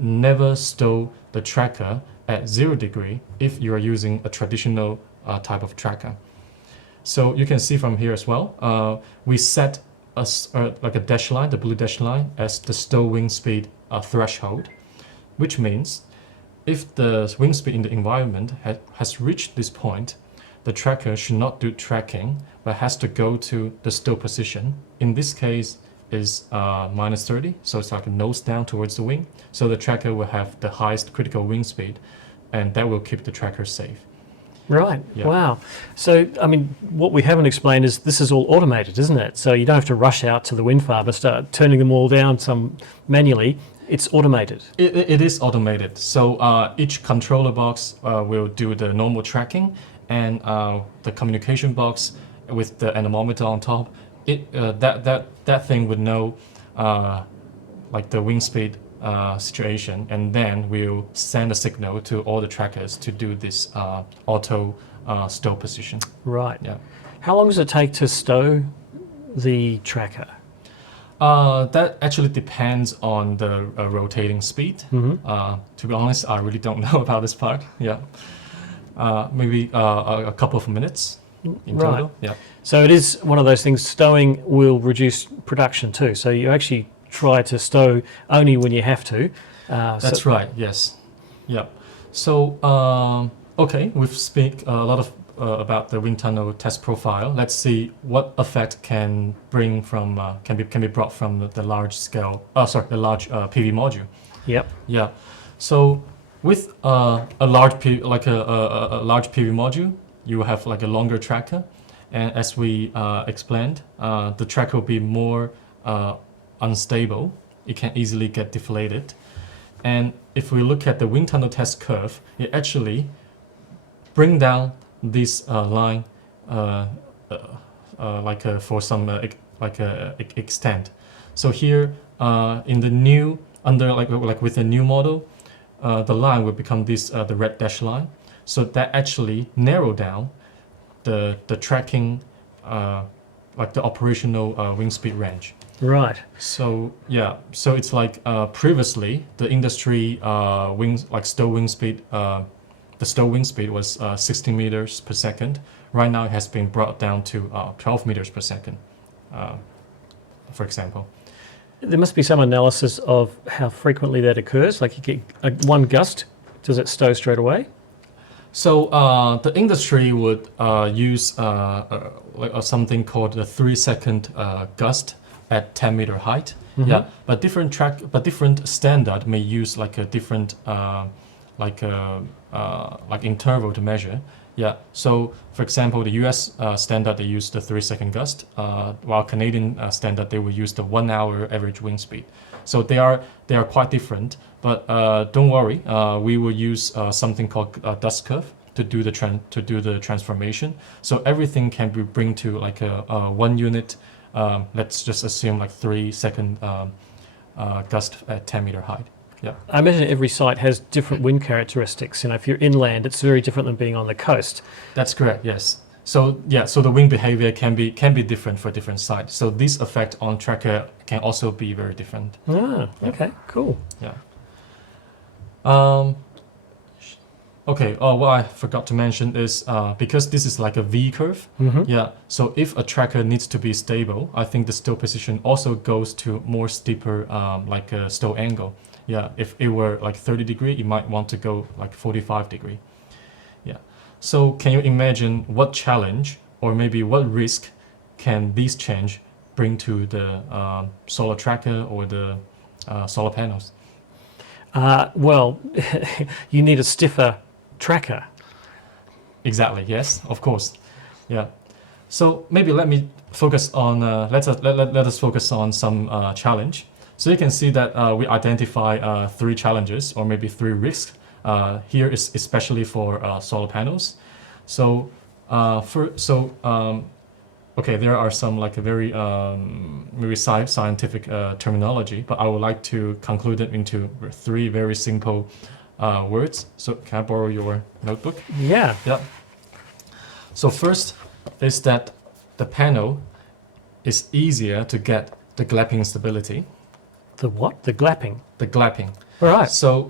never stow the tracker at 0 degree if you are using a traditional type of tracker. So you can see from here as well, we set like a dash line, the blue dash line, as the stow wing speed threshold, which means if the wing speed in the environment has reached this point, the tracker should not do tracking, but has to go to the stow position. In this case is -30, so it's like a nose down towards the wing. So the tracker will have the highest critical wing speed, and that will keep the tracker safe. Right. Yeah. Wow. So, I mean, what we haven't explained is this is all automated, isn't it? So you don't have to rush out to the wind farm and start turning them all down manually. It's automated. It is automated. So each controller box will do the normal tracking, and the communication box with the anemometer on top, that thing would know like the wing speed situation, and then we'll send a signal to all the trackers to do this auto stow position. Right. Yeah. How long does it take to stow the tracker? That actually depends on the rotating speed. To be honest, I really don't know about this part. Yeah. Maybe a couple of minutes in total. Right. Yeah. So it is one of those things, stowing will reduce production too. So you actually try to stow only when you have to. That's right, yes. Yeah. So, okay, we've speak a lot of about the wind tunnel test profile. Let's see what effect can bring from can be brought from the large scale. The large PV module. Yep. Yeah. So with a large large PV module, you have like a longer tracker, and as we explained, the tracker will be more unstable. It can easily get deflated. And if we look at the wind tunnel test curve, it actually bring down this line for some extent. So here in the new with the new model, the line will become this the red dash line. So that actually narrow down the tracking the operational wing speed range. Right. So yeah, so it's like previously the industry stow wing speed, the stow wing speed was 60 meters per second. Right now it has been brought down to 12 meters per second, for example. There must be some analysis of how frequently that occurs. Like you get one gust, does it stow straight away? So the industry would use something called the 3-second gust at 10 meter height. Yeah, but different standard may use like a different interval to measure. Yeah, so for example, the US standard, they use the 3-second gust, while Canadian standard, they will use the 1 hour average wind speed. So they are quite different, but don't worry, we will use something called a dust curve to do the transformation. So everything can be bring to like a 1 unit. Let's just assume like 3-second gust at 10 meter height. Yeah. I imagine every site has different wind characteristics. You know, if you're inland, it's very different than being on the coast. That's correct. Yes. So yeah, so the wind behavior can be different for different sites. So this effect on tracker can also be very different. Ah, okay, cool. Yeah. Okay. What I forgot to mention is because this is like a V curve. Yeah. So if a tracker needs to be stable, I think the stow position also goes to more steeper like a stow angle. Yeah. If it were like 30 degree, you might want to go like 45 degree. Yeah. So can you imagine what challenge or maybe what risk can this change bring to the solar tracker or the solar panels? Well, you need a stiffer tracker. Exactly. Yes. Of course. Yeah. So maybe let me focus on let us focus on some challenge. So you can see that we identify 3 challenges or maybe 3 risks. Here is especially for solar panels. So okay, there are some like a very maybe scientific terminology, but I would like to conclude it into 3 very simple words. So can I borrow your notebook? Yeah. Yeah. So first is that the panel is easier to get the glamping stability. The what? The glapping. The glapping. All right. So